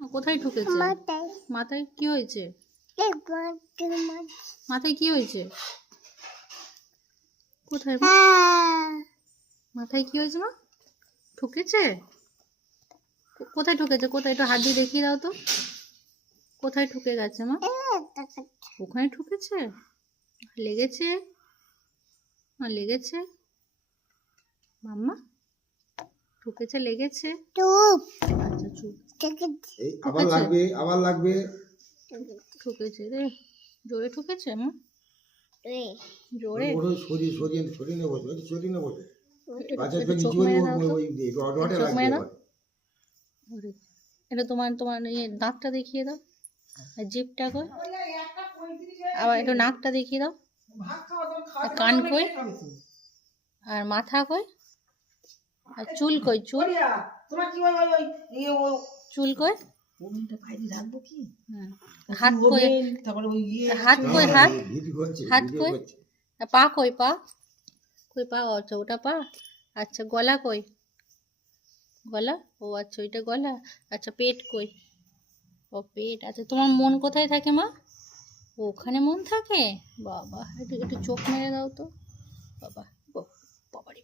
কোথায় ঢুকেছে? মাথায় কি হয়েছে? মাথায় কি হয়েছে? কোথায় মাথায় কি হয়েছে মা? ঢুকেছে? কোথায় ঢুকেছে? কোথায়? একটু হাত দিয়ে দেখিয়ে দাও তো। কোথায় ঢুকে গেছে মা? ওখানে ঢুকেছে? লেগেছে? লেগেছে মাম্মা? ঢুকেছে, লেগেছে? আচ্ছা চুপ। আবার লাগবে। ঠুকেছে রে, জোরে ঠুকেছে মা? জোরে? সরিয়ে নেবো। একটু চোখ মেরে দাও তো। চোখ মেরে দাও। এটা তোমার তোমার দাঁতটা দেখিয়ে দাও, আর জিভটা কই, আবার একটু নাকটা দেখিয়ে দাও, কান কই, আর মাথা কই, আর চুল কই, চুল চুল কই, হাত কই, হাত কই, হাত হাত কই, পা কই, পা কই, পা? আচ্ছা ওটা পা। আচ্ছা গলা কই? গলা? ও আচ্ছা ওইটা গলা। আচ্ছা পেট কই? ও পেট। আচ্ছা তোমার মন কোথায় থাকে মা? ওখানে মন থাকে? বাবা, একটু একটু চোখ মেরে দাও তো। বাবা, বাবারে।